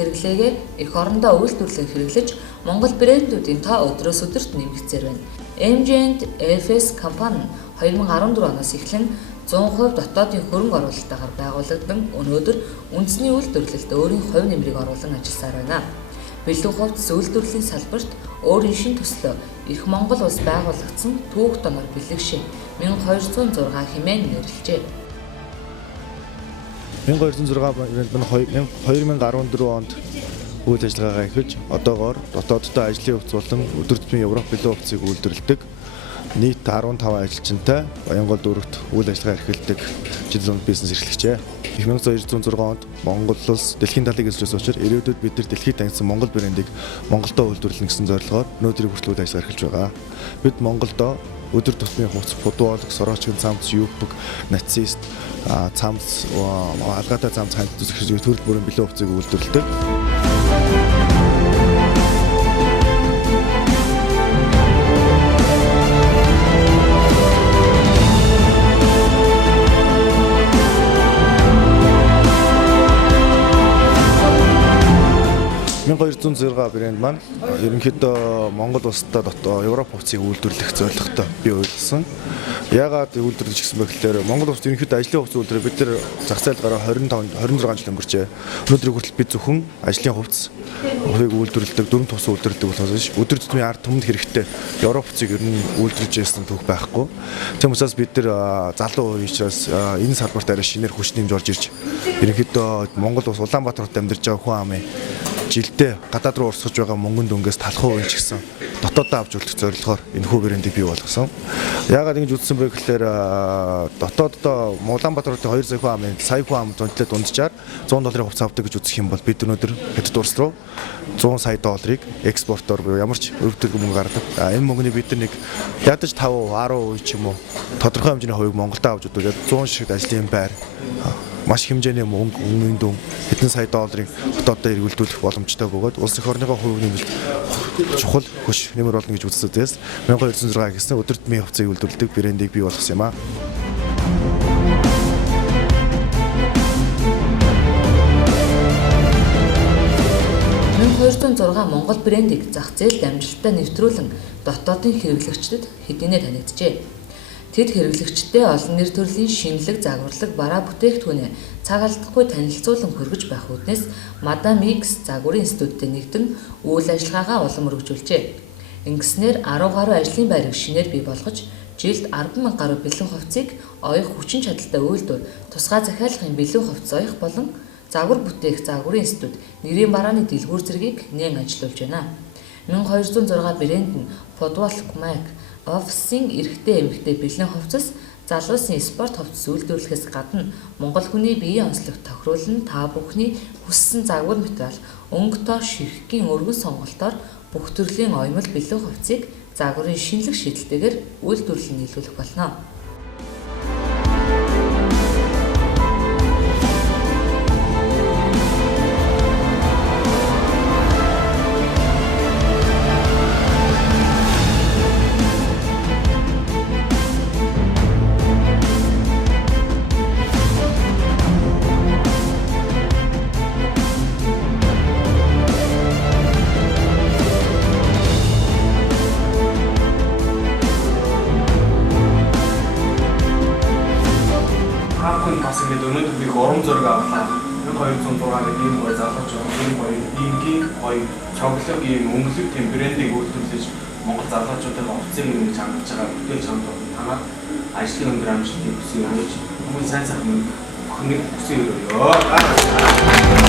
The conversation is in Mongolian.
хэрэглээгээ эх орондоо үйлдвэрлэн хэрэглэж Монгол брэндүүдийн тоо өдрөөс өдөрт нэмэгдсээр байна. MG&FS компани 2014 оноос эхлэн 100% дотоодын хөрөнгө оруулалтаар байгуулагдсан өнөөдөр үндэсний үйлдвэрлэлд өөрийн хувь нэмрийг оруулан ажилласаар байна. Бэлэн хувцас үйлдвэрлэлийн салбарт өөрийн шин төслөө Их Монгол улс байгуулагдсан түүх донор бэлэгшээ 1206 хэмээн нэрлэжээ. 1206 брэнд нь 2014 онд үйл ажиллагаагаа эхэлж одоогоор дотооддоо ажлын хувцас болон өдөр тутмын Европ бэлэн хувцсыг үйлдвэрлэдэг нийт 15 ажилчинтай Баянгол дүүрэгт үйл ажиллагаа эрхэлдэг жил бизнес эрхлэгчээ. 1906 онд Монгол улс дэлхийн талыг эзлээс учраас ирээдүйд бид нар дэлхийд танигдсан Монгол брэндийг Монголдо үйлдвэрлэнэ гэсэн зорилгоор өнөөдрийг хүртэл үйл ажиллагаа эрхэлж байгаа. Бид Монголдо өдөр тутмын хувцас, футбол, сорочгийн цамц, юпг, нацист, цамц, алгаатай цамц ханд зүсгэж төрөл бүрийн бэлэн хувцсыг үйлдвэрлэдэг. 1206 брэнд маань ерөнхийдөө Монгол улстай Европ хувцсыг үйлдвэрлэх зорилготой бий үйлдэлсэн. Яагаад үйлдвэрлэж гисэн бэ гэхээр Монгол улсад ерөнхийдөө ажлын хувцас үйлдвэрээ бид нар зах зээл гараа 26 жил өнгөрчээ. Өнөөдрийг хүртэл бид зөвхөн ажлын хувцсыг үйлдвэрлэдэг, дөрвөн тус үйлдвэрлэдэг болохоос өдөр тутмын ард түмэнд хэрэгтэй Европ хувцсыг ер нь үйлдвэрлэж байсан түүх байхгүй. Тийм учраас бид нар залуу үеийн учраас энэ салбарт арай шинээр хүч нэмж орж ирж ерөнхийдөө Монгол улс Улаанбаатар хотод амьдарч байгаа хүн амын жилдээ гадаад руу урсгаж байгаа мөнгөнд дүнгээс талхуу үеч гэсэн дотоодоо авч үлдэх зорилгоор энэ хүү брэндийг бий болгосон. Яагаад ингэж үзсэн бэ гэхээр дотооддоо Улаанбаатар хотын 2 сая хүн амын сая хүн ам зөнтлөө дунджаар $100 хувцас авдаг гэж үзэх юм бол бид өнөөдөр Хятад улс руу $100 сая экспортоор буюу ямар ч өвдөг мөнгө гаргадаг. Энэ мөнгөний бид нэг ядаж 5, 10% ч юм уу тодорхой хэмжээний хувийг Монголдо авч удаад 100 шиг ажлын байр маш хэмжээний мөнгө өмнө дүн хэдэн сая долларын дотооддоо эргүүлдүүлэх боломжтой бөгөөд улс эх орныхоо хувь нэмэлт чухал хөш нэмэр болно гэж үзсэдээс 1206 гэсэн өдөр тутмын хувцсыг үйлдвэрлэдэг брэндийг бий болгосон юм аа. Монгол брэндийг зах зээлд амжилттай нэвтрүүлэн дотоодын хэрэглэгчдэд хэдийнэ танигджээ. Тэд хэрэглэгчдэд олон нэр төрлийн шинэлэг, загварлаг, бараа бүтээгдэхүүнээ цаг алдахгүй танилцуулан хүргэж байх үүднээс Мадам X загварын институттэй нэгдэн үйл ажиллагаагаа улам өргөжүүлжээ. Ингэснээр 10 гаруй ажлын байрыг шинээр бий болгож жилд 10,000 гаруй бэлэн хувцсыг оёх хүчин чадалтай үйлдвэр, тусгай захиалгын бэлэн хувцас оёх болон загвар бүтээх загварын институт нэрийн барааны дэлгүүр зэргийг нээн ажиллуулж байна. 1206 брэнд нь Podwalk Mac офисын эрэгтэй эмэгтэй бэлэн хувцас, залуусын спорт хувцас үйлдвэрлэхээс гадна Монгол хүний биеийн онцлог тохируулан та бүхний хүссэн загвар материал, өнгө тоо ширхгийн өргөн сонголтоор бүх төрлийн оёмл бэлэн хувцсыг загварын шинэлэг шийдэлтэйгээр үйлдвэрлэн нийлүүлэх болно. Бас ингэ өнөөдөр би уран зураг авлаа. 1206-ыг ийм гоё залууч ийм гоё ингийн гоё цоглог ийм өнгөлөг тийм брэндийг үйлдвэрлэж Монгол залуучуудад хувцсыг нэг чангаж байгаа бүтээл чамд танаад ажлын өндөр амжилтыг хүсье. Хүмүүс сайн сайхан хүнийг хүсье өрөө.